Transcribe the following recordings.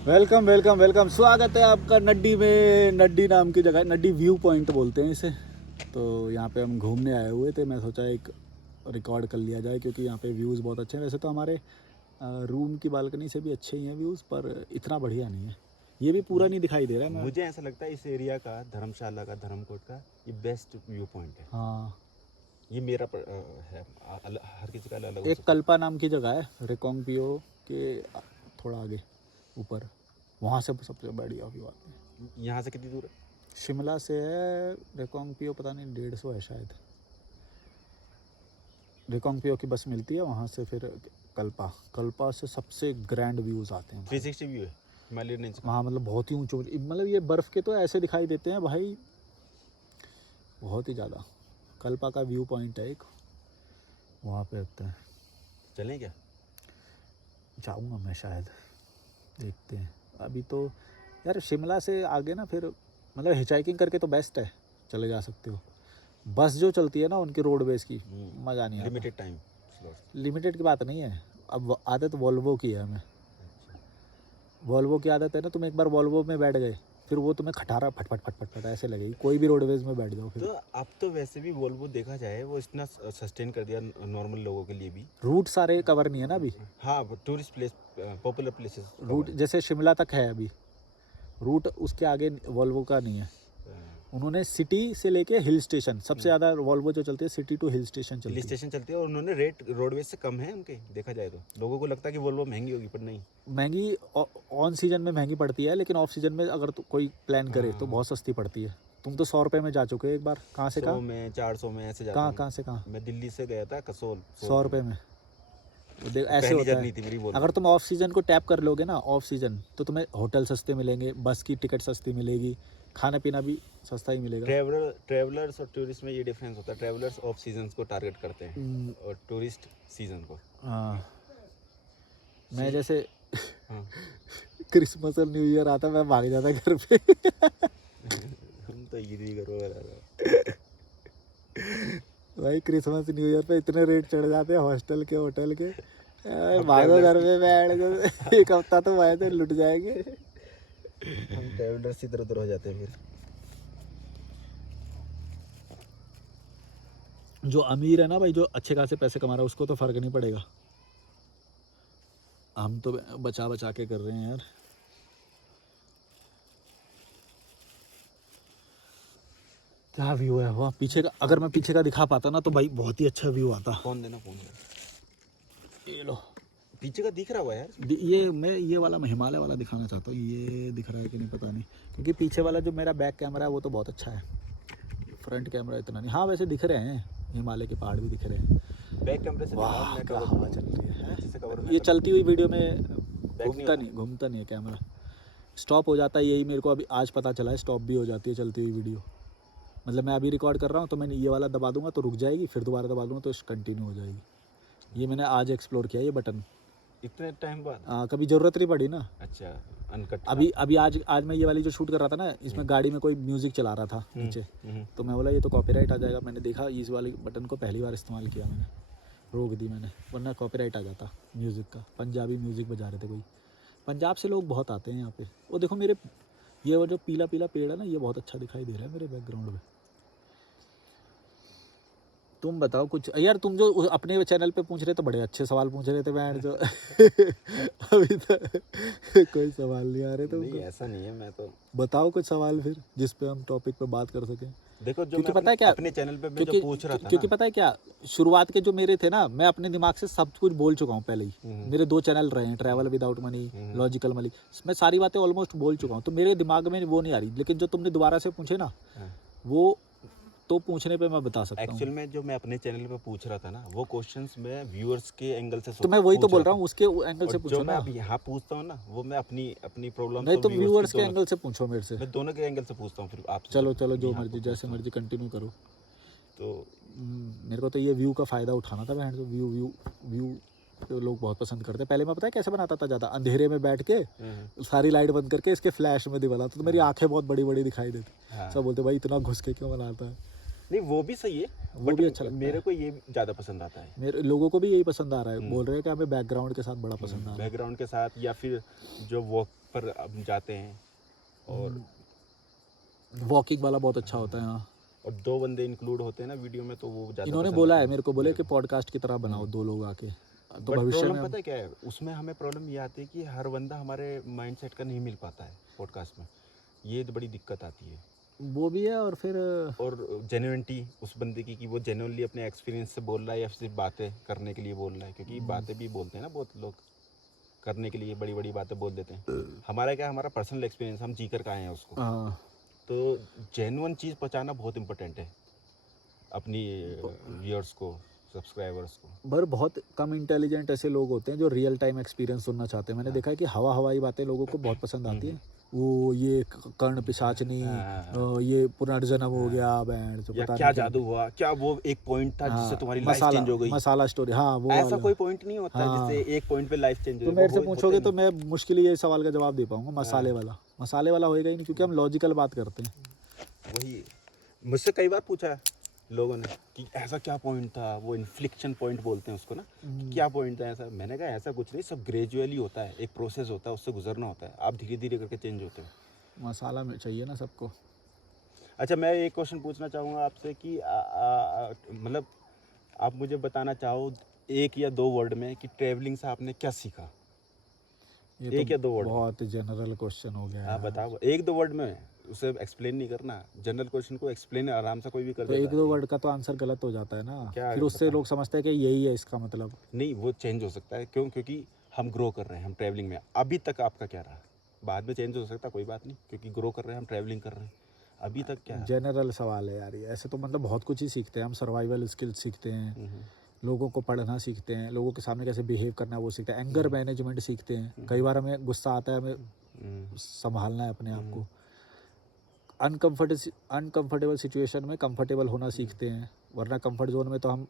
Welcome welcome welcome, स्वागत है आपका नड्डी में। नड्डी नाम की जगह, नड्डी व्यू पॉइंट बोलते हैं इसे। तो यहाँ पे हम घूमने आए हुए थे, मैं सोचा एक रिकॉर्ड कर लिया जाए क्योंकि यहाँ पे व्यूज़ बहुत अच्छे हैं। वैसे तो हमारे रूम की बालकनी से भी अच्छे ही हैं व्यूज़, पर इतना बढ़िया नहीं है। ये भी पूरा नहीं दिखाई दे रहा है। मैं मुझे ऐसा लगता है इस एरिया का, धर्मशाला का, धर्मकोट का ये बेस्ट व्यू पॉइंट है। हाँ, ये मेरा है। हर किसी का अलग हो एक सकता कल्पा नाम की जगह है रिकोंगपियो के थोड़ा आगे ऊपर, वहाँ से सबसे बढ़िया व्यू आते हैं। है। यहाँ से कितनी दूर है? शिमला से है रिकोंगपियो, पता नहीं 150 है शायद। रिकोंगपियो की बस मिलती है, वहाँ से फिर कल्पा, कल्पा से सबसे ग्रैंड व्यूज़ आते हैं। 360 व्यू है हिमालयन रेंज का। वहाँ मतलब बहुत ही ऊंचे ऊंचे, मतलब ये बर्फ़ के तो ऐसे दिखाई देते हैं भाई, बहुत ही ज़्यादा। कल्पा का व्यू पॉइंट है एक, वहाँ पे होते हैं। चलें क्या? जाऊँगा मैं शायद, देखते हैं। अभी तो यार शिमला से आगे ना फिर मतलब हिचाइकिंग करके तो बेस्ट है, चले जा सकते हो। बस जो चलती है ना उनकी रोडवेज़ की, मज़ा नहीं आता। Limited time slot. लिमिटेड की बात नहीं है, अब आदत वॉल्वो की है हमें। वॉल्वो की आदत है ना, तुम एक बार वॉल्वो में बैठ गए फिर वो तुम्हें खटारा फट फट फट फट फट ऐसे लगेगी। कोई भी रोडवेज में बैठ जाओ फिर। तो अब तो वैसे भी वोल्वो देखा जाए वो इतना सस्टेन कर दिया नॉर्मल लोगों के लिए भी। रूट सारे कवर नहीं है ना अभी। हाँ, tourist place, popular places route जैसे शिमला तक है अभी, रूट उसके आगे वॉल्वो का नहीं है। उन्होंने सिटी से लेके हिल स्टेशन, सबसे ज़्यादा वॉल्वो जो चलती है city to hill station hill चलती है। स्टेशन चलती है और उन्होंने रेट रोडवेज से कम है उनके, देखा जाए तो। लोगों को लगता है कि वोल्वो महंगी होगी, पर नहीं। महंगी ऑन सीजन में महंगी पड़ती है, लेकिन ऑफ सीजन में अगर तो कोई प्लान करे तो बहुत सस्ती पड़ती है। तुम तो 100 रुपये में जा चुके हो एक बार। कहाँ से 100 कहाँ? में, 400 में ऐसे जाता कहाँ हूँ। कहाँ से कहाँ? मैं दिल्ली से गया था कसोल। 100 रुपये में। तो देख ऐसे पहली होता जर्नी है। थी मेरी वोल्वो। अगर तुम ऑफ सीजन को टैप कर लोगे ना, ऑफ सीजन, तो तुम्हें होटल सस्ते मिलेंगे, बस की टिकट सस्ती मिलेगी, खाना पीना भी सस्ता ही मिलेगा। ट्रेवलर्स और टूरिस्ट में ये डिफरेंस होता है। ट्रेवलर्स ऑफ सीजन्स को टारगेट करते हैं और टूरिस्ट सीजन को। हाँ, मैं जैसे हाँ। क्रिसमस और न्यू ईयर आता मैं भाग जाता घर पे। हम तो ईद भी करो। भाई क्रिसमस न्यू ईयर पे इतने रेट चढ़ जाते हैं हॉस्टल के, होटल के। भागो घर पे बैठ गए, एक हफ्ता तो आए थे, लुट जाएंगे। हम ट्रेवलर्स इधर उधर हो जाते हैं फिर। जो अमीर है ना भाई, जो अच्छे खासे पैसे कमा रहा है, उसको तो फर्क नहीं पड़ेगा। हम तो बचा बचा के कर रहे हैं यार। क्या व्यू है वहाँ पीछे का, अगर मैं पीछे का दिखा पाता ना तो भाई बहुत ही अच्छा व्यू आता। फोन देना, फोन देना। ये लो, पीछे का दिख रहा हुआ यार। ये मैं ये वाला मैं हिमालय वाला दिखाना चाहता हूँ। ये दिख रहा है कि नहीं पता नहीं, क्योंकि पीछे वाला जो मेरा बैक कैमरा है वो तो बहुत अच्छा है, फ्रंट कैमरा इतना नहीं। हाँ वैसे दिख रहे हैं, हिमालय के पहाड़ भी दिख रहे हैं। बैक कैमरे से वाह मैं क्या कवर हवा चल रही है। अच्छे से कवर ये चलती हुई वीडियो में नहीं घूमता नहीं है कैमरा, स्टॉप हो जाता है। यही मेरे को अभी आज पता चला है, स्टॉप भी हो जाती है चलती हुई वीडियो। मतलब मैं अभी रिकॉर्ड कर रहा हूँ तो मैंने ये वाला दबा दूंगा तो रुक जाएगी, फिर दोबारा दबा दूंगा तो कंटिन्यू हो जाएगी। ये मैंने आज एक्सप्लोर किया ये बटन, इतने टाइम बाद। कभी ज़रूरत नहीं पड़ी ना। अच्छा, अनकट। अभी आज मैं ये वाली जो शूट कर रहा था ना, इसमें गाड़ी में कोई म्यूज़िक चला रहा था नीचे, तो मैं बोला ये तो कॉपीराइट आ जाएगा। मैंने देखा इस वाली बटन को पहली बार इस्तेमाल किया मैंने, रोक दी मैंने, वरना कॉपीराइट आ जाता म्यूज़िक का। पंजाबी म्यूज़िक बजा रहे थे कोई, पंजाब से लोग बहुत आते हैं यहाँ पे। वो देखो मेरे, ये वो जो पीला पीला पेड़ है ना, ये बहुत अच्छा दिखाई दे रहा है मेरे बैकग्राउंड में। तुम बताओ कुछ यार, तुम जो अपने चैनल पे पूछ रहे थे, बड़े अच्छे सवाल पूछ रहे थे मैं जो अभी तक कोई सवाल नहीं आ रहे थे। नहीं ऐसा नहीं है, मैं तो बताओ कुछ सवाल फिर जिस पे हम टॉपिक पे बात कर सकें। देखो, जो क्योंकि मैं पता है क्या, अपने चैनल पे मैं जो पूछ रहा था क्योंकि ना, पता है क्या, शुरुआत के जो मेरे थे ना, मैं अपने दिमाग से सब कुछ बोल चुका हूँ पहले ही। मेरे 2 चैनल रहे हैं, travel without money, logical money, मैं सारी बातें ऑलमोस्ट बोल चुका हूँ, तो मेरे दिमाग में वो नहीं आ रही। लेकिन जो तुमने दोबारा से पूछे ना, वो तो पूछने पे मैं बता सकता हूँ। एक्चुअल में जो मैं अपने चैनल पे पूछ रहा था ना, वो क्वेश्चंस मैं व्यूअर्स के एंगल से तो मैं वही तो बोल रहा हूँ, उसके एंगल से पूछो जो मैं ना। अभी यहाँ पूछता हूँ ना, वो मैं अपनी प्रॉब्लम नहीं तो व्यूअर्स के एंगल से पूछो मेरे से। मैं दोनों के एंगल से पूछता हूँ फिर आपसे। चलो जो मर्जी, जैसे मर्जी कंटिन्यू करो। तो मेरे को तो ये व्यू का फ़ायदा उठाना था बहन। तो व्यू तो लोग बहुत पसंद करते हैं। पहले मैं पता है कैसे बनाता था, ज़्यादा अंधेरे में बैठ के सारी लाइट बंद करके इसके फ्लैश में बनाता, तो मेरी आंखें बहुत बड़ी बड़ी दिखाई देती। सब बोलते भाई इतना घुस के क्यों बनाता है। नहीं, वो भी सही है, वो भी अच्छा लगता है। मेरे को ये ज़्यादा पसंद आता है। मेरे लोगों को भी यही पसंद आ रहा है, बोल रहे हैं कि हमें बैकग्राउंड के साथ बड़ा पसंद आ रहा है। बैकग्राउंड के साथ, या फिर जो पर अब जाते हैं और वॉकिंग वाला बहुत अच्छा होता है। हाँ, और 2 बंदे इंक्लूड होते हैं ना वीडियो में, तो वो ज़्यादा इन्होंने पसंद बोला आता है मेरे को, बोले कि वीडियो। पॉडकास्ट की तरह बनाओ 2 लोग आके, तो बट भविष्य प्रॉब्लम में पता है क्या है, उसमें हमें प्रॉब्लम ये आती है कि हर बंदा हमारे माइंडसेट का नहीं मिल पाता है पॉडकास्ट में, ये तो बड़ी दिक्कत आती है। वो भी है, और फिर और जेन्युइनिटी उस बंदे की कि वो जेन्युइनली अपने एक्सपीरियंस से बोल रहा है या सिर्फ बातें करने के लिए बोल रहा है, क्योंकि बातें भी बोलते हैं ना बहुत लोग, करने के लिए बड़ी बड़ी बातें बोल देते हैं। हमारा क्या, हमारा पर्सनल एक्सपीरियंस, हम जी कर के आए हैं उसको, हाँ, तो जेन्युइन चीज़ पहुँचाना बहुत इंपॉर्टेंट है अपनी व्यूअर्स को, सब्सक्राइबर्स को। पर बहुत कम इंटेलिजेंट ऐसे लोग होते हैं जो रियल टाइम एक्सपीरियंस सुनना चाहते हैं। मैंने देखा है कि हवाई बातें लोगों को बहुत पसंद आती हैं। वो ये कर्ण पिशाचनी, ये पुनर्जन्म हो गया, बैंड जो या पता क्या नहीं क्या। जादू हुआ, क्या वो एक पॉइंट था जिससे हाँ, तुम्हारी लाइफ चेंज हो गई। मसाला स्टोरी, हाँ वो ऐसा वाला। कोई पॉइंट नहीं होता हाँ, जिससे एक पॉइंट पे लाइफ चेंज हो तो जाए, मेरे से वो होता पूछोगे ही तो नहीं। मैं मुश्किल ही ये सवाल का जवाब दे पाऊंगा, मसाले वाला होएगा ही नहीं, क्योंकि हम लॉजिकल बात करते हैं। वही मुझसे कई बार पूछा है लोगों ने कि ऐसा क्या पॉइंट था, वो इन्फ्लिक्शन पॉइंट बोलते हैं उसको ना, कि क्या पॉइंट था ऐसा। मैंने कहा ऐसा कुछ नहीं, सब ग्रेजुअली होता है, एक प्रोसेस होता है, उससे गुजरना होता है, आप धीरे धीरे करके चेंज होते हो। मसाला में चाहिए ना सबको। अच्छा, मैं एक क्वेश्चन पूछना चाहूँगा आपसे कि मतलब आप मुझे बताना चाहो 1 या 2 वर्ड में कि ट्रैवलिंग से आपने क्या सीखा। ये 1 या 2 तो वर्ड में बहुत जनरल क्वेश्चन हो गया आप यार। बताओ, 1-2 वर्ड में, उसे एक्सप्लेन नहीं करना। जनरल क्वेश्चन को एक्सप्लेन आराम से कोई भी कर तो देता 1-2 है। वर्ड का तो आंसर गलत हो जाता है ना, क्या फिर उससे बता, लोग समझते हैं कि यही है इसका मतलब। नहीं वो चेंज हो सकता है, क्यों? क्योंकि हम ग्रो कर रहे हैं, हम ट्रैवलिंग में। अभी तक आपका क्या रहा, बाद में चेंज हो सकता है, कोई बात नहीं, क्योंकि ग्रो कर रहे हैं, हम ट्रैवलिंग कर रहे हैं। अभी तक क्या? जनरल सवाल है यार ये, ऐसे तो मतलब बहुत कुछ ही सीखते हैं हम। सर्वाइवल स्किल्स सीखते हैं, लोगों को पढ़ना सीखते हैं, लोगों के सामने कैसे बिहेव करना है वो सीखते हैं, एंगर मैनेजमेंट सीखते हैं। कई बार हमें गुस्सा आता है, हमें संभालना है अपने आप को। अनकंफर्टेबल सिचुएशन में कंफर्टेबल होना सीखते हैं, वरना कंफर्ट जोन में तो हम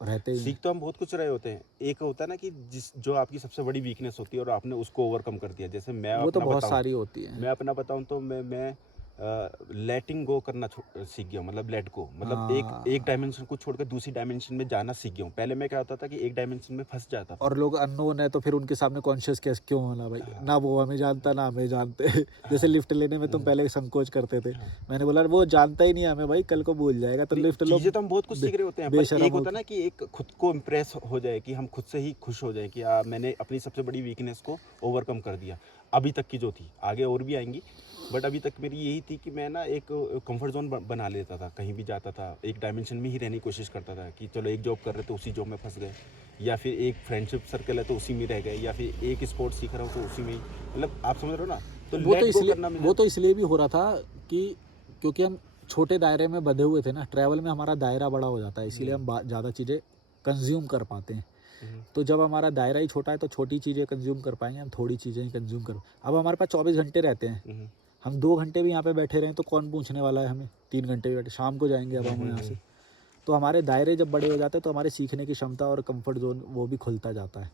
रहते ही सीख तो हम बहुत कुछ रहे होते हैं। एक होता है ना कि जो आपकी सबसे बड़ी वीकनेस होती है और आपने उसको ओवरकम कर दिया। जैसे मैं वो तो अपना बहुत बताऊं, सारी होती हैं। मैं अपना बताऊं तो मैं लेटिंग गो करना सीख गया हूं, मतलब लेट गो, मतलब एक डायमेंशन को छोड़कर दूसरी डायमेंशन में जाना सीख गया हूं। पहले मैं क्या होता था कि एक डायमेंशन में फंस जाता था। और लोग अननोन है तो फिर उनके सामने कॉन्शियस कैसे क्यों होना भाई, ना वो हमें जानता ना हमें जानते। जैसे लिफ्ट लेने में तुम पहले संकोच करते थे, मैंने बोला वो जानता ही नहीं हमें भाई, कल को भूल जाएगा, तो लिफ्ट लो। चीज़ें तो हम बहुत कुछ सीख रहे होते हैं, पर बेशरम एक हो होता है ना कि एक खुद को इम्प्रेस हो जाए, कि हम खुद से ही खुश हो जाए कि मैंने अपनी सबसे बड़ी वीकनेस को ओवरकम कर दिया। अभी तक की जो थी, आगे और भी आएंगी, बट अभी तक मेरी यही थी कि मैं ना एक कंफर्ट जोन बना लेता था। कहीं भी जाता था एक डायमेंशन में ही रहने की कोशिश करता था, कि चलो एक जॉब कर रहे तो उसी जॉब में फंस गए, या फिर एक फ्रेंडशिप सर्कल है तो उसी में रह गए, या फिर एक स्पोर्ट्स सीख रहा हूँ तो उसी में ही, मतलब आप समझ रहे हो ना। तो वो तो इसलिए भी हो रहा था कि क्योंकि हम छोटे दायरे में बंधे हुए थे ना। ट्रैवल में हमारा दायरा बड़ा हो जाता है, इसीलिए हम ज़्यादा चीज़ें कंज्यूम कर पाते हैं। तो जब हमारा दायरा ही छोटा है तो छोटी चीज़ें कंज्यूम कर पाएंगे, हम थोड़ी चीज़ें ही कंज्यूम कर। अब हमारे पास 24 घंटे रहते हैं, हम 2 घंटे भी यहाँ पे बैठे रहें तो कौन पूछने वाला है हमें। 3 घंटे भी बैठे, शाम को जाएंगे अब हम यहाँ से। तो हमारे दायरे जब बड़े हो जाते हैं तो हमारे सीखने की क्षमता और कंफर्ट जोन वो भी खुलता जाता है।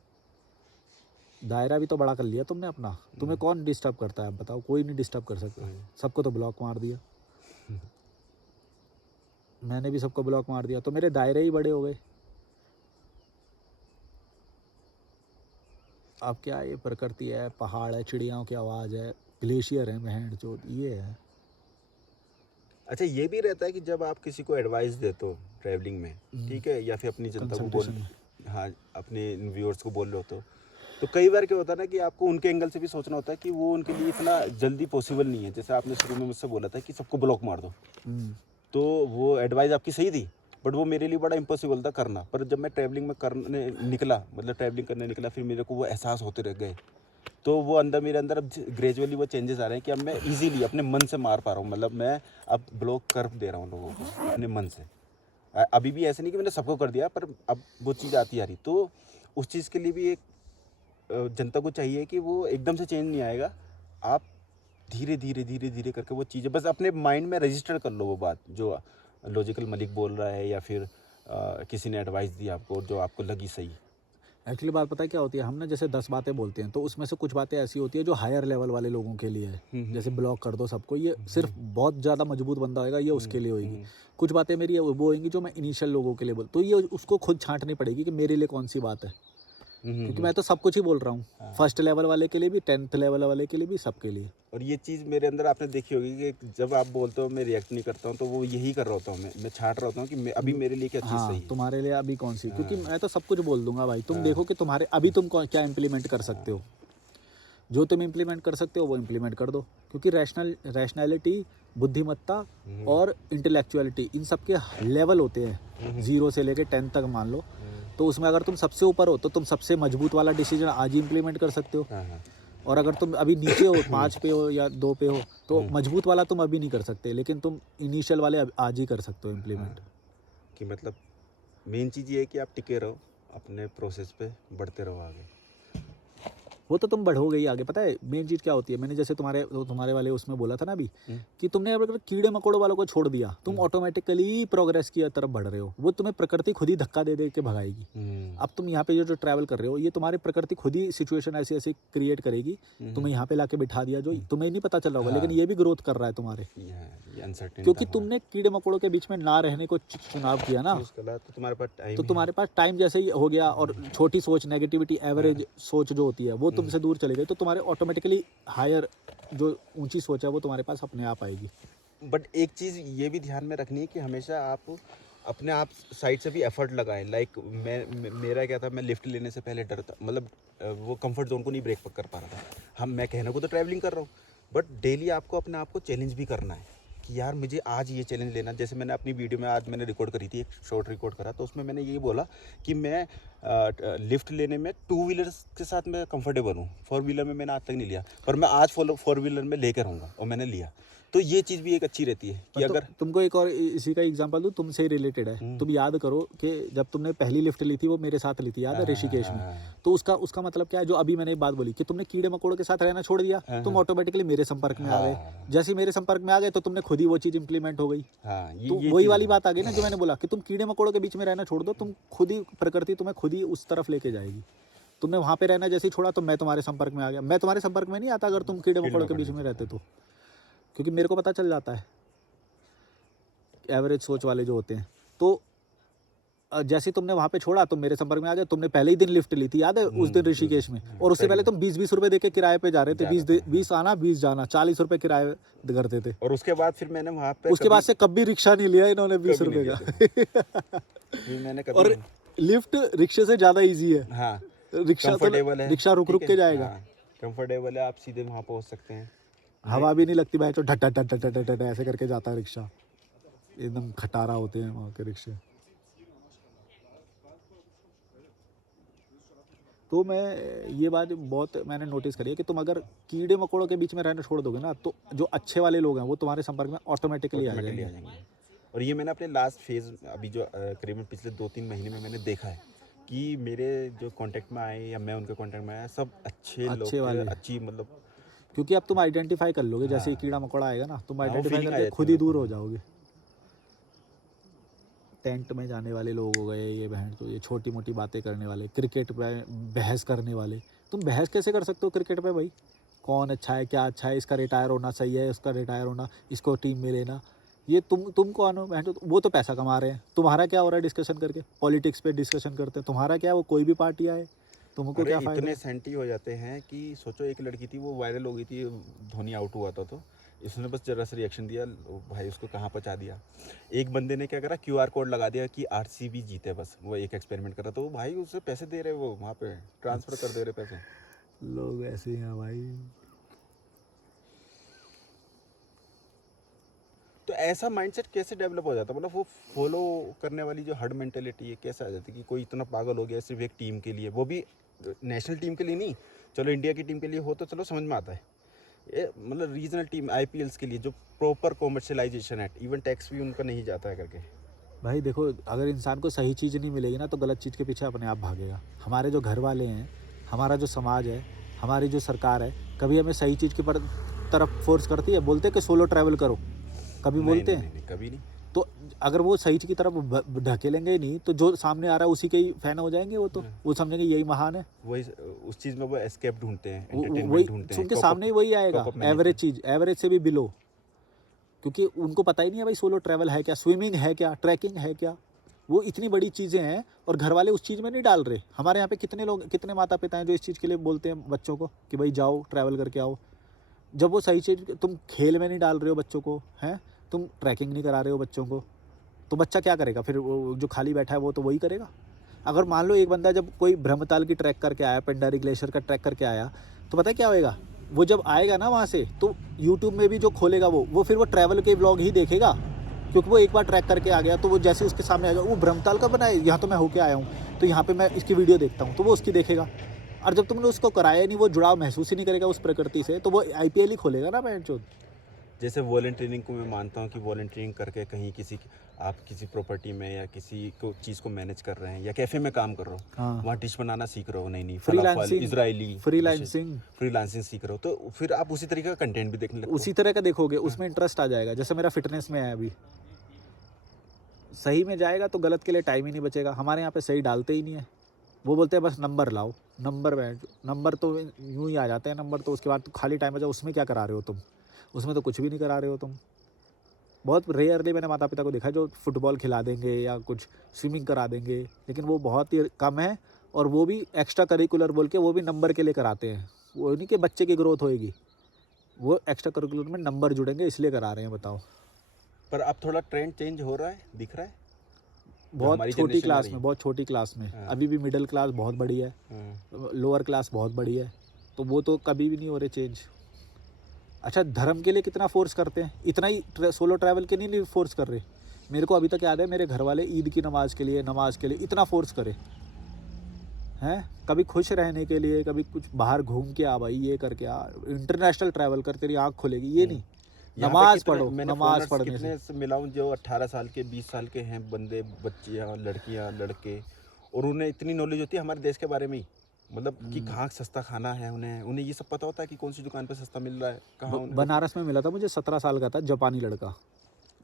दायरा भी तो बड़ा कर लिया तुमने अपना, तुम्हें कौन डिस्टर्ब करता है अब बताओ? कोई नहीं डिस्टर्ब कर सकता, सबको तो ब्लॉक मार दिया। मैंने भी सबको ब्लॉक मार दिया, तो मेरे दायरे ही बड़े हो गए। अब क्या है, ये प्रकृति है, पहाड़ है, चिड़ियाओं की आवाज़ है, ग्लेशियर है, बहन चोद ये है। अच्छा, ये भी रहता है कि जब आप किसी को एडवाइस देते हो ट्रैवलिंग में, ठीक है, या फिर अपनी जनता को बोल, हाँ अपने व्यूअर्स को बोल रहे हो, तो कई बार क्या होता है ना कि आपको उनके एंगल से भी सोचना होता है कि वो उनके लिए इतना जल्दी पॉसिबल नहीं है। जैसे आपने शुरू में मुझसे बोला था कि सबको ब्लॉक मार दो, तो वो एडवाइस आपकी सही थी, बट वो मेरे लिए बड़ा इम्पॉसिबल था करना। पर जब मैं ट्रैवलिंग में करने निकला, मतलब ट्रैवलिंग करने निकला, फिर मेरे को वो एहसास होते रह गए, तो वो अंदर मेरे अंदर अब ग्रेजुअली वो चेंजेस आ रहे हैं कि अब मैं इजीली अपने मन से मार पा रहा हूँ। मतलब मैं अब ब्लॉक कर दे रहा हूँ लोगों को अपने मन से। अभी भी ऐसे नहीं कि मैंने सबको कर दिया, पर अब वो चीज़ आती आ रही। तो उस चीज़ के लिए भी एक जनता को चाहिए कि वो एकदम से चेंज नहीं आएगा, आप धीरे धीरे करके वो चीज़ें बस अपने माइंड में रजिस्टर कर लो। वो बात जो लॉजिकल मलिक बोल रहा है, या फिर किसी ने एडवाइस दी आपको जो आपको लगी सही। एक्चुअली बात पता है क्या होती है, हम ना जैसे 10 बातें बोलते हैं तो उसमें से कुछ बातें ऐसी होती है जो हायर लेवल वाले लोगों के लिए है। जैसे ब्लॉक कर दो सबको, ये सिर्फ बहुत ज़्यादा मजबूत बंदा होगा ये उसके लिए होगी। कुछ बातें मेरी वो होंगी जो मैं इनिशियल लोगों के लिए बोल, तो ये उसको खुद छांटनी पड़ेगी कि मेरे लिए कौन सी बात है। क्योंकि मैं तो सब कुछ ही बोल रहा हूँ, फर्स्ट लेवल वाले के लिए भी, 10th लेवल वाले के लिए भी, सबके लिए। और ये चीज़ मेरे अंदर आपने देखी होगी कि जब आप बोलते हो मैं रिएक्ट नहीं करता हूँ, तो वो यही कर रहा होता हूँ, मैं छाट रहा होता हूँ कि मैं अभी मेरे लिए क्या चीज़ हाँ, सही है। तुम्हारे लिए अभी कौन सी, क्योंकि मैं तो सब कुछ बोल दूंगा भाई, तुम देखो कि तुम्हारे अभी तुम क्या इम्प्लीमेंट कर सकते हो, जो तुम इम्प्लीमेंट कर सकते हो वो इम्प्लीमेंट कर दो। क्योंकि रैशनैलिटी, बुद्धिमत्ता और इंटेलेक्चुअलिटी, इन सब के लेवल होते हैं 0 से लेके 10 तक मान लो। तो उसमें अगर तुम सबसे ऊपर हो तो तुम सबसे मजबूत वाला डिसीजन आज ही इम्प्लीमेंट कर सकते हो, और अगर तुम अभी नीचे हो, 5 पे हो या 2 पे हो, तो मजबूत वाला तुम अभी नहीं कर सकते, लेकिन तुम इनिशियल वाले आज ही कर सकते हो इम्प्लीमेंट। कि मतलब मेन चीज़ ये है कि आप टिके रहो, अपने प्रोसेस पे बढ़ते रहो आगे। वो तो तुम बढ़ोगे ही आगे। पता है मेन चीज़ क्या होती है, मैंने जैसे तुम्हारे वाले उसमें बोला था ना अभी, कि तुमने अगर कीड़े मकोड़ों वालों को छोड़ दिया, तुम ऑटोमेटिकली प्रोग्रेस की तरफ बढ़ रहे हो। वो तुम्हें प्रकृति खुद ही धक्का दे दे के भगाएगी। अब तुम यहाँ पे जो ट्रैवल कर रहे हो, ये तुम्हारे प्रकृति खुद ही सिचुएशन ऐसी ऐसी क्रिएट करेगी, तुम्हें यहाँ पे लाके बिठा दिया, जो तुम्हें नहीं पता चल रहा होगा, लेकिन ये भी ग्रोथ कर रहा है तुम्हारे, क्योंकि तुमने कीड़े मकोड़ों के बीच में ना रहने को चुनाव किया ना। तो तुम्हारे पास टाइम जैसे ही हो गया, और छोटी सोच, नेगेटिविटी, एवरेज सोच जो होती है वो तुमसे दूर चली गई, तो तुम्हारे ऑटोमेटिकली हायर जो ऊंची सोच है वो तुम्हारे पास अपने आप आएगी। बट एक चीज़ ये भी ध्यान में रखनी है कि हमेशा आप अपने आप साइड से भी एफर्ट लगाएं। लाइक मेरा क्या था, मैं लिफ्ट लेने से पहले डरता, मतलब वो कंफर्ट जोन को नहीं ब्रेक कर पा रहा था। मैं कहने को तो ट्रैवलिंग कर रहा हूँ, बट डेली आपको अपने आप को चैलेंज भी करना है कि यार मुझे आज ये चैलेंज लेना। जैसे मैंने अपनी वीडियो में आज मैंने रिकॉर्ड करी थी, एक शॉर्ट रिकॉर्ड करा, तो उसमें मैंने ये बोला कि मैं लिफ्ट लेने में 2 व्हीलर्स के साथ मैं कंफर्टेबल हूँ, 4 व्हीलर में मैंने आज तक नहीं लिया, पर मैं आज 4 व्हीलर में लेकर रहूँगा, और मैंने लिया। तो ये चीज़ भी एक अच्छी रहती है कि अगर तुमको एक और इसी का एग्जांपल दूं, तुमसे ही रिलेटेड है। तुम याद करो कि जब तुमने पहली लिफ्ट ली थी, वो मेरे साथ ली थी, याद है, ऋषिकेश में। तो उसका मतलब क्या है, जो अभी मैंने एक बात बोली कि तुमने कीड़े मकोड़ों के साथ रहना छोड़ दिया, तुम ऑटोमेटिकली मेरे संपर्क में आ गए। जैसे मेरे संपर्क में आ गए तो तुमने खुद ही वो चीज़ इंप्लीमेंट हो गई। तो वही वाली बात आ गई ना जो मैंने बोला, कि तुम कीड़े मकोड़ों के बीच में रहना छोड़ दो, तुम खुद ही, प्रकृति तुम्हें खुद ही उस तरफ लेके जाएगी। तुमने वहाँ पे रहना जैसे ही छोड़ा तो मैं तुम्हारे संपर्क में आ गया। मैं तुम्हारे संपर्क में नहीं आता अगर तुम कीड़े मकोड़ों के बीच में रहते तो, क्योंकि मेरे को पता चल जाता है एवरेज सोच वाले जो होते हैं। तो जैसे तुमने वहाँ पे छोड़ा तुम मेरे संपर्क में आ गए। तुमने पहले ही दिन लिफ्ट ली थी, याद है, उस दिन ऋषिकेश में, और उससे पहले तुम 20-20 रुपए देके किराए पे जा रहे थे, 20 आना 20 जाना, 40 रुपए किराए करते थे। और उसके बाद फिर मैंने वहाँ पे उसके बाद से कभी रिक्शा नहीं लिया इन्होंने 20 रुपए का। मैंने और लिफ्ट रिक्शे से ज्यादा ईजी है। हाँ, रिक्शा तो रिक्शा रुक रुक के जाएगा, कंफर्टेबल है, आप सीधे वहाँ पहुँच सकते हैं, हवा भी नहीं लगती भाई, तो ढट ढट ढट ढट ढट ऐसे करके जाता है रिक्शा, एकदम खटारा होते हैं वहाँ के रिक्शे। तो मैं ये बात बहुत मैंने नोटिस करी है कि तुम अगर कीड़े मकोड़ों के बीच में रहना छोड़ दोगे ना, तो जो अच्छे वाले लोग हैं वो तुम्हारे संपर्क में ऑटोमेटिकली आ जाएंगे। और ये मैंने अपने लास्ट फेज, अभी जो करीबन पिछले 2-3 महीने में मैंने देखा है कि मेरे जो कांटेक्ट में आए या मैं उनके कांटेक्ट में आया, सब अच्छे लोग, अच्छी, मतलब क्योंकि अब तुम आइडेंटिफाई कर लोगे, जैसे कीड़ा मकोड़ा आएगा ना, तुम आइडेंटिफाई करके खुद ही दूर हो जाओगे। टेंट में जाने वाले लोग हो गए ये बहन, तो ये छोटी मोटी बातें करने वाले, क्रिकेट पे बहस करने वाले। तुम बहस कैसे कर सकते हो क्रिकेट पे भाई? कौन अच्छा है, क्या अच्छा है, इसका रिटायर होना सही है, उसका रिटायर होना, इसको टीम में लेना, ये तुम कौन हो बहन? वो तो पैसा कमा रहे हैं, तुम्हारा क्या हो रहा है डिस्कशन करके? पॉलिटिक्स पे डिस्कशन करते हैं, तुम्हारा क्या है? वो कोई भी पार्टी आए, तुमको क्या फायदा? इतने सेंटी हो जाते हैं कि सोचो, एक लड़की थी, वो वायरल हो गई थी, धोनी आउट हुआ था, तो इसने बस जरा सा रिएक्शन दिया, भाई उसको कहाँ पहुँचा दिया। एक बंदे ने क्या करा, QR कोड लगा दिया कि RCB जीते, बस वो एक एक्सपेरिमेंट करा, तो भाई उससे पैसे दे रहे, वो वहाँ पे ट्रांसफर कर दे रहे पैसे। लोग ऐसे हैं भाई। तो ऐसा माइंडसेट कैसे डेवलप हो जाता है? मतलब वो फॉलो करने वाली जो हर्ड मेंटेलिटी है कैसे आ जाती है कि कोई इतना पागल हो गया सिर्फ एक टीम के लिए, वो भी नेशनल टीम के लिए नहीं, चलो इंडिया की टीम के लिए हो तो चलो समझ में आता है, मतलब रीजनल टीम IPLs के लिए जो प्रॉपर कॉमर्शलाइजेशन है, इवन टैक्स भी उनका नहीं जाता है करके। भाई देखो, अगर इंसान को सही चीज़ नहीं मिलेगी ना तो गलत चीज़ के पीछे अपने आप भागेगा। हमारे जो घर वाले हैं, हमारा जो समाज है, हमारी जो सरकार है, कभी हमें सही चीज़ की तरफ फोर्स करती है? बोलते कि सोलो ट्रैवल करो, कभी बोलते हैं? नहीं, कभी नहीं। तो अगर वो सही चीज़ की तरफ ढकेलेंगे ही नहीं, तो जो सामने आ रहा है उसी के ही फैन हो जाएंगे वो, तो वो समझेंगे यही महान है। वही उस चीज़ में वो एस्केप ढूंढते हैं, वही उनके सामने ही वही आएगा, एवरेज चीज़, एवरेज से भी बिलो, क्योंकि उनको पता ही नहीं है भाई सोलो ट्रैवल है क्या, स्विमिंग है क्या, ट्रैकिंग है क्या, वो इतनी बड़ी चीज़ें हैं और घर वाले उस चीज़ में नहीं डाल रहे। हमारे यहाँ पे कितने लोग, कितने माता पिता हैं जो इस चीज़ के लिए बोलते हैं बच्चों को कि भाई जाओ ट्रैवल करके आओ, जब वो सही चीज़ तुम खेल में नहीं डाल रहे हो बच्चों को, हैं तुम ट्रैकिंग नहीं करा रहे हो बच्चों को, तो बच्चा क्या करेगा फिर? वो जो खाली बैठा है वो तो वही करेगा। अगर मान लो एक बंदा जब कोई ब्रह्मताल की ट्रैक करके आया, पिंडारी ग्लेशियर का ट्रैक करके आया, तो पता है क्या होएगा? वो जब आएगा ना वहाँ से, तो यूट्यूब में भी जो खोलेगा वो फिर वो ट्रैवल के ब्लॉग ही देखेगा, क्योंकि वो एक बार ट्रैक करके आ गया। तो वो जैसे उसके सामने आ जाए, वो ब्रह्मताल का बना है, यहाँ तो मैं होके आया हूँ, तो यहाँ पे मैं इसकी वीडियो देखता हूँ, तो वो उसकी देखेगा। और जब तुमने उसको कराया नहीं, वो जुड़ाव महसूस ही नहीं करेगा उस प्रकृति से, तो वो IPL ही खोलेगा ना बैंचोद। जैसे वॉलंटियरिंग को मैं मानता हूँ कि वॉलंटियरिंग करके कहीं आप किसी प्रॉपर्टी में या किसी को चीज़ को मैनेज कर रहे हैं, या कैफे में काम कर रहे हो, हाँ, वहाँ डिश बनाना सीख रहे हो, नहीं फ्रीलांसिंग, इजरायली फ्रीलांसिंग सीख रहे हो, तो फिर आप उसी तरीके का कंटेंट भी देखने लगते उसी तरह का देखोगे, उसमें इंटरेस्ट आ जाएगा। जैसे मेरा फिटनेस में है, अभी सही में जाएगा तो गलत के लिए टाइम ही नहीं बचेगा। हमारे यहाँ पे सही डालते ही नहीं है, वो बोलते हैं बस नंबर लाओ, नंबर तो यूँ ही आ जाते हैं नंबर, तो उसके बाद तो खाली टाइम बचा, उसमें क्या करा रहे हो तुम? उसमें तो कुछ भी नहीं करा रहे हो तुम। बहुत रेयरली मैंने माता पिता को देखा जो फुटबॉल खिला देंगे या कुछ स्विमिंग करा देंगे, लेकिन वो बहुत ही कम है, और वो भी एक्स्ट्रा करिकुलर बोल के, वो भी नंबर के लिए कराते हैं। वो नहीं कि बच्चे की ग्रोथ होएगी, वो एक्स्ट्रा करिकुलर में नंबर जुड़ेंगे इसलिए करा रहे हैं, बताओ। पर अब थोड़ा ट्रेंड चेंज हो रहा है, दिख रहा है बहुत छोटी generation आ क्लास रही में, है। बहुत छोटी क्लास में। हाँ। अभी भी मिडिल क्लास बहुत बड़ी है, लोअर क्लास बहुत बड़ी है, तो वो तो कभी भी नहीं हो रहे चेंज। अच्छा, धर्म के लिए कितना फोर्स करते हैं, इतना ही सोलो ट्रैवल के नहीं फोर्स कर रहे। मेरे को अभी तक याद है मेरे घर वाले ईद की नमाज के लिए इतना फोर्स करे हैं, कभी खुश रहने के लिए, कभी कुछ बाहर घूम के आ भाई, ये करके आ, इंटरनेशनल ट्रैवल कर, तेरी आँख खुलेगी, ये नहीं। यहाँ पे नमाज कितने- पढ़ो, मैंने नमाज foreigners पढ़ने कितने से। से मिला हूँ जो 18 साल के, 20 साल के हैं बंदे, बच्चियाँ, लड़कियाँ, लड़के, और उन्हें इतनी नॉलेज होती है हमारे देश के बारे में ही, मतलब कि कहाँ सस्ता खाना है, उन्हें ये सब पता होता है कि कौन सी दुकान पे सस्ता मिल रहा है, कहाँ बनारस में मिला था मुझे, 17 साल का था, जापानी लड़का,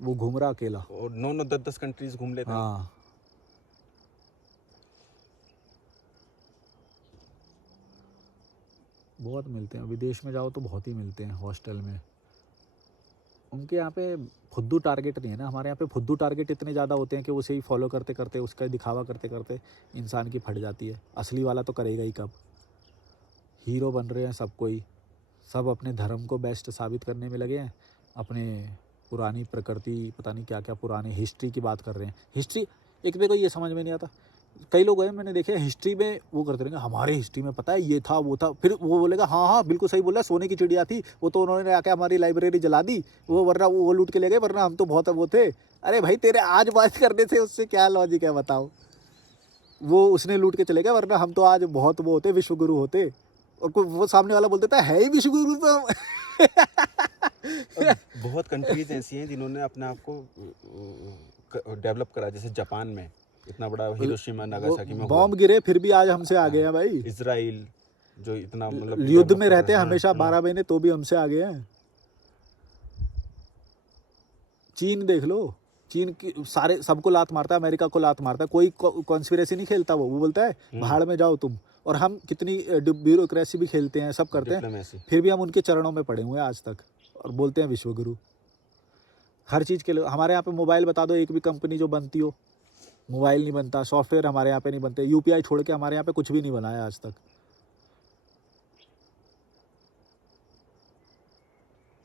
वो घूम रहा अकेला। और 9-9, 10-10 कंट्रीज घूम लेते हैं। हाँ, बहुत मिलते हैं, विदेश में जाओ तो बहुत ही मिलते हैं हॉस्टल में। उनके यहाँ पे फुद्दू टारगेट नहीं है ना, हमारे यहाँ पे फुद्दू टारगेट इतने ज़्यादा होते हैं कि उसे ही फॉलो करते करते, उसका दिखावा करते करते इंसान की फट जाती है। असली वाला तो करेगा ही कब? हीरो बन रहे हैं सब कोई, सब अपने धर्म को बेस्ट साबित करने में लगे हैं, अपने पुरानी प्रकृति, पता नहीं क्या क्या पुराने हिस्ट्री की बात कर रहे हैं। हिस्ट्री एक मेरे को ये समझ में नहीं आता, कई लोग हैं मैंने देखे हिस्ट्री में वो करते रहेंगे, हमारे हिस्ट्री में पता है ये था वो था, फिर वो बोलेगा हाँ हाँ बिल्कुल सही बोला, सोने की चिड़िया थी वो, तो उन्होंने आके हमारी लाइब्रेरी जला दी, वो वरना वो लूट के ले गए, वरना हम तो बहुत वो थे। अरे भाई तेरे आज बात करने से उससे क्या लॉजिक है बताओ? वो उसने लूट के चले गए, वरना हम तो आज बहुत वो होते, विश्वगुरु होते। और कोई वो सामने वाला बोल देता है ही विश्वगुरु तो हम। और बहुत कंट्रीज ऐसी हैं जिन्होंने अपने आप को डेवलप करा, जैसे जापान में इतना बड़ा हिरोशिमा नागासाकी में बॉम्ब गिरे फिर भी आज हमसे आगे हैं भाई। इजराइल जो इतना मतलब युद्ध में रहते हैं हमेशा 12 महीने, तो भी हमसे आगे हैं। चीन देख लो, चीन की सारे सबको लात मारता है, अमेरिका को लात मारता है, कोई कॉन्स्पिरेसी नहीं खेलता, वो बोलता है भाड़ में जाओ तुम। और हम कितनी ब्यूरोक्रेसी भी खेलते हैं, सब करते हैं, फिर भी हम उनके चरणों में पड़े हुए हैं आज तक, और बोलते हैं विश्वगुरु। हर चीज़ के लिए हमारे यहाँ पे मोबाइल बता दो, एक भी कंपनी जो बनती हो, मोबाइल नहीं बनता, सॉफ्टवेयर हमारे यहाँ पे नहीं बनते, UPI छोड़ के हमारे यहाँ पे कुछ भी नहीं बना है आज तक।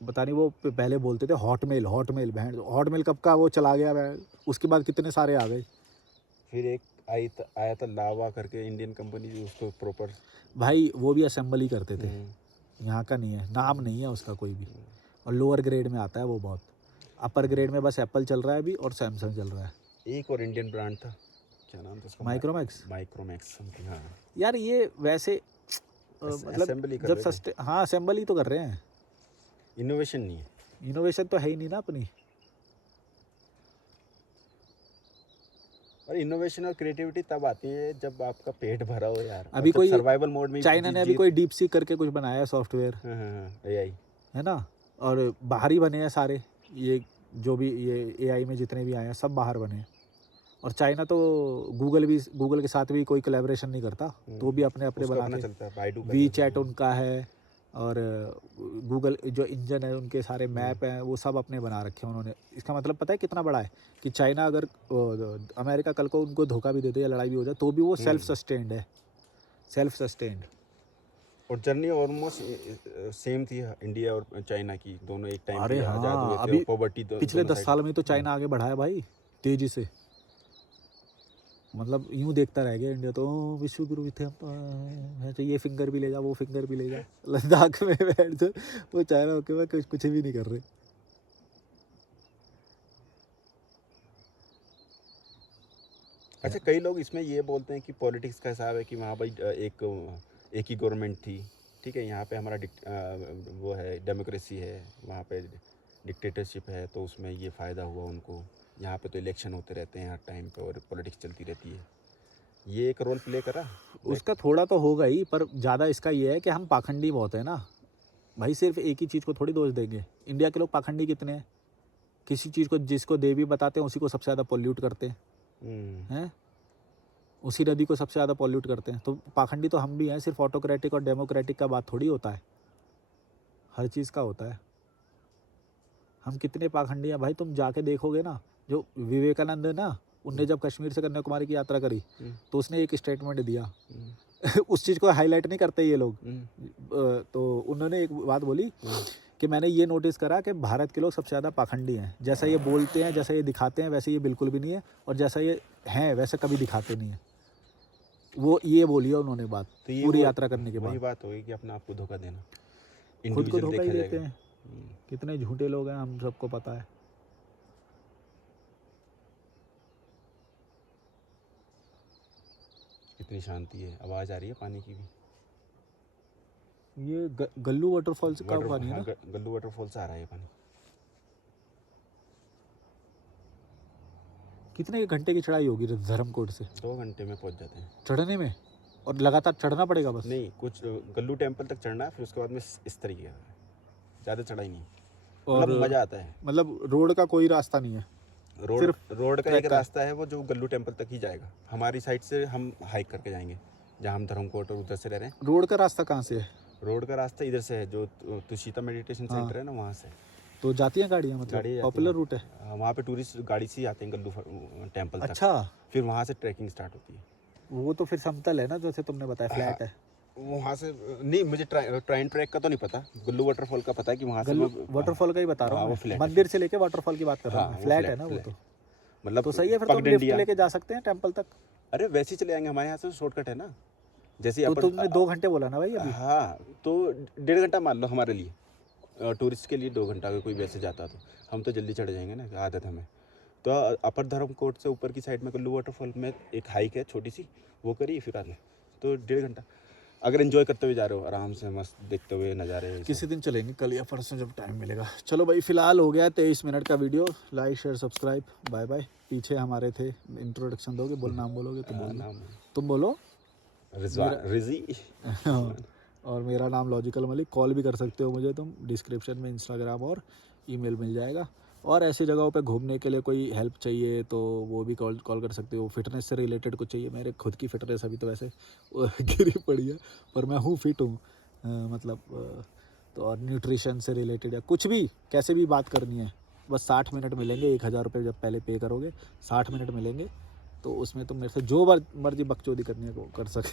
पता नहीं वो पहले बोलते थे हॉटमेल, हॉटमेल कब का वो चला गया, उसके बाद कितने सारे आ गए। फिर एक आया था लावा करके इंडियन कंपनी, उसको प्रॉपर भाई वो भी असेंबल ही करते थे, यहाँ का नहीं है, नाम नहीं है उसका कोई भी, और लोअर ग्रेड में आता है वो बहुत। अपर ग्रेड में बस एप्पल चल रहा है अभी और सैमसंग चल रहा है। एक और इंडियन ब्रांड था, क्या नाम था उसका? Micromax something. हाँ यार ये वैसे मतलब जब सस्ते, हाँ असेंबल ही तो कर रहे हैं, इनोवेशन नहीं है, इनोवेशन तो है ही नहीं ना अपनी। और इनोवेशन और क्रिएटिविटी तब आती है जब आपका पेट भरा हो यार। अभी कोई सर्वाइवल मोड में चाइना ने अभी कोई डीप सीक करके कुछ बनाया है सॉफ्टवेयर, AI है ना, और बाहर ही बने हैं सारे, ये जो भी ये AI में जितने भी आए हैं सब बाहर बने हैं। और चाइना तो गूगल के साथ भी कोई कोलैबोरेशन नहीं करता, तो भी अपने अपने बना के, WeChat उनका है, और गूगल जो इंजन है उनके सारे मैप हैं वो सब अपने बना रखे हैं उन्होंने। इसका मतलब पता है कितना बड़ा है कि चाइना अगर अमेरिका कल को उनको धोखा भी दे दे या लड़ाई भी हो जाए तो भी वो सेल्फ सस्टेन्ड है, सेल्फ सस्टेन्ड। और जर्नी ऑलमोस्ट सेम थी इंडिया और चाइना की, दोनों एक टाइम अरे पे आज़ाद हाँ, हुए थे अभी और पॉवर्टी पिछले 10 साल में तो चाइना आगे बढ़ा है भाई तेजी से। मतलब यूं देखता रह गया इंडिया तो विश्व गुरु भी थे हम तो ये फिंगर भी ले जा वो फिंगर भी ले जा लद्दाख में बैठ जा, वो चाइना होके मैं कुछ भी नहीं कर रहे। अच्छा, कई लोग इसमें ये बोलते हैं कि पॉलिटिक्स का हिसाब है कि वहाँ भाई एक ही गवर्नमेंट थी, ठीक है, यहाँ पे हमारा वो है डेमोक्रेसी है, वहाँ पे डिक्टेटरशिप है, तो उसमें ये फ़ायदा हुआ उनको। यहाँ पे तो इलेक्शन होते रहते हैं हर टाइम पे और पॉलिटिक्स चलती रहती है। ये एक रोल प्ले करा उसका थोड़ा तो होगा ही, पर ज़्यादा इसका ये है कि हम पाखंडी बहुत है ना भाई, सिर्फ एक ही चीज़ को थोड़ी दोष देंगे। इंडिया के लोग पाखंडी कितने हैं, किसी चीज़ को जिसको देवी बताते हैं उसी को सबसे ज़्यादा पॉल्यूट करते हैं, उसी नदी को सबसे ज़्यादा पॉल्यूट करते हैं। तो पाखंडी तो हम भी हैं, सिर्फ ऑटोक्रेटिक और डेमोक्रेटिक का बात थोड़ी होता है, हर चीज़ का होता है। हम कितने पाखंडी हैं भाई, तुम जाके देखोगे ना, जो विवेकानंद है ना, उनने जब कश्मीर से कन्याकुमारी की यात्रा करी तो उसने एक स्टेटमेंट दिया उस चीज़ को हाईलाइट नहीं करते ये लोग। तो उन्होंने एक बात बोली कि मैंने ये नोटिस करा कि भारत के लोग सबसे ज़्यादा पाखंडी हैं, जैसा ये बोलते हैं, जैसा ये दिखाते हैं वैसे ये बिल्कुल भी नहीं है, और जैसा ये हैं वैसे कभी दिखाते नहीं है। वो ये बोली है उन्होंने बात तो ये पूरी यात्रा करने के बाद। वही बात होगी कि अपने आप को धोखा देना, खुद को इंडिविजुअल धोखा ही देखा देते जाएगा। हैं। कितने झूठे लोग हैं हम सबको पता है। कितनी शांति है, आवाज़ आ रही है पानी की भी। ये गल्लू वाटरफॉल से का पानी है ना? गल्लू वाटरफॉल से आ रहा है ये पानी। कितने घंटे की चढ़ाई होगी धर्मकोट से? 2 घंटे में पहुंच जाते हैं चढ़ने में, और लगातार चढ़ना पड़ेगा बस? नहीं, कुछ गल्लू टेम्पल तक चढ़ना है, फिर उसके बाद में इस तरीके का ज़्यादा चढ़ाई नहीं, और मतलब मज़ा आता है। मतलब रोड का कोई रास्ता नहीं है, रोड का ट्रैक एक का। रास्ता है वो जो गल्लू टेम्पल तक ही जाएगा। हमारी साइड से हम हाइक करके जाएंगे जहाँ हम धर्मकोट और उधर से रह रहे हैं। रोड का रास्ता कहाँ से है? रोड का रास्ता इधर से है, जो तुषिता मेडिटेशन हाँ। सेंटर है ना, वहाँ से। तो जाती हैं गाड़ियाँ, मतलब गाड़ी जाती पॉपुलर हैं। रूट है? वहाँ पे टूरिस्ट गाड़ी से ही आते हैं गल्लू टेम्पल तक। अच्छा, फिर वहाँ से ट्रैकिंग स्टार्ट होती है। वो तो फिर समतल है ना, जैसे तुमने बताया फ्लैट है। वहाँ से नहीं, मुझे ट्राइन ट्रैक का तो नहीं पता, गल्लू वाटरफॉल का पता है कि वहाँ से गल्लू वाटरफॉल का ही बता रहा हाँ, हूँ वो मैं। फ्लैट है। मंदिर से लेके वाटरफॉल की बात कर रहा हूँ। हाँ, वो फ्लैट फ्लैट- है ना वो फ्लैट। तो? मतलब तो सही है, फिर तो हम लिफ्ट पगडंडिया। लेके जा सकते हैं टेम्पल तक। अरे वैसे ही चले जाएंगे, हमारे यहाँ से शॉर्टकट है ना। जैसे तो अपन तुमने 2 घंटे बोला ना भाई अभी। हाँ, तो 1.5 घंटा मान लो हमारे लिए, टूरिस्ट के लिए 2 घंटा, अगर कोई वैसे जाता तो हम तो जल्दी चढ़ जाएंगे ना, आदत हमें। तो अपर धर्मकोट से ऊपर की साइड में गल्लू वाटरफॉल में एक हाइक है छोटी सी, वो करिए फिर आगे, तो 1.5 घंटा अगर एंजॉय करते हुए जा रहे हो, आराम से मस्त देखते हुए नज़ारे। किसी दिन चलेंगे, कल या परसों जब टाइम मिलेगा। चलो भाई, फिलहाल हो गया 23 मिनट का video. Like share subscribe, bye bye. पीछे हमारे थे, इंट्रोडक्शन दोगे? बोल, नाम बोलोगे तो बोलो। नाम तुम बोलो। रिजी। और मेरा नाम लॉजिकल मलिक। कॉल भी कर सकते हो मुझे तुम, डिस्क्रिप्शन में इंस्टाग्राम और ईमेल मिल जाएगा। और ऐसी जगहों पे घूमने के लिए कोई हेल्प चाहिए तो वो भी कॉल कर सकते हो। फिटनेस से रिलेटेड कुछ चाहिए, मेरे खुद की फिटनेस अभी तो वैसे गिरी पड़ी है, पर मैं हूँ फिट हूँ, मतलब तो। और न्यूट्रिशन से रिलेटेड या कुछ भी, कैसे भी बात करनी है, बस 60 मिनट मिलेंगे। 1000 रुपये जब पहले पे करोगे 60 मिनट मिलेंगे, तो उसमें तुम मेरे से जो मर्जी बकचोदी करनी है वो कर सके।